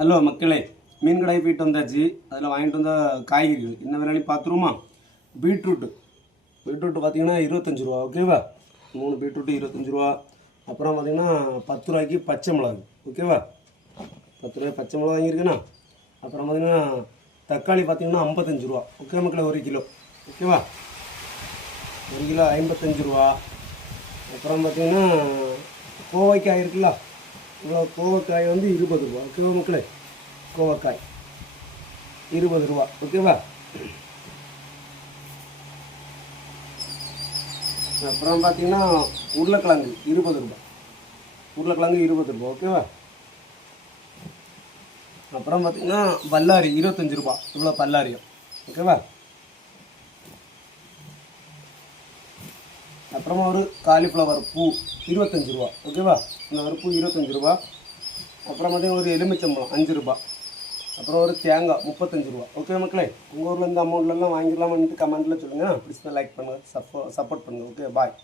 Hello மக்களே, மீன் கடைக்கு போயிட்டு வந்தாச்சு. அதில் வாங்கிட்டு வந்த காய்கறிகள் என்ன விலைன்னு பார்த்துருமா? பீட்ரூட்டு பார்த்தீங்கன்னா 25 ரூபா. ஓகேவா? 3 பீட்ரூட்டு 25 ரூபா. அப்புறம் பார்த்தீங்கன்னா 10 ரூபாய்க்கு பச்சை மிளகு. ஓகேவா? 10 ரூபாய் பச்சை மிளகு வாங்கியிருக்கேண்ணா. அப்புறம் பார்த்தீங்கன்னா தக்காளி பார்த்தீங்கன்னா 55 ரூபா. ஓகே மக்களே, 1 கிலோ. ஓகேவா? 1 கிலோ 55 ரூபா. அப்புறம் பார்த்தீங்கன்னா கோவைக்காய் இருக்குல்ல, இவ்வளோ கோவக்காய் வந்து 20 ரூபா. ஓகேவா மக்களே? கோவக்காய் 20 ரூபா. ஓகேவா? அப்புறம் பார்த்தீங்கன்னா உருளைக்கிழங்கு 20 ரூபா. உருளைக்கிழங்கு 20 ரூபா. ஓகேவா? அப்புறம் பார்த்தீங்கன்னா பல்லாரி 25 ரூபா. இவ்வளோ பல்லாரியும். ஓகேவா? அப்புறமா ஒரு காலிஃப்ளவர் பூ 25 ரூபா. ஓகேவா? இந்த ஒரு பூ 25 ரூபா. அப்புறம் பார்த்தீங்கன்னா ஒரு எலுமிச்சம்பழம் 5 ரூபா. அப்புறம் ஒரு தேங்காய் 35 ரூபா. ஓகே மக்களே, உங்கள் ஊரில் இந்த அமௌண்ட்லாம் வாங்கிடலாமான்ட்டு கமெண்ட்டில் சொல்லுங்கள். பிடிச்சதை லைக் பண்ணுங்கள், சப்போர்ட் பண்ணுங்கள். ஓகே, பாய்.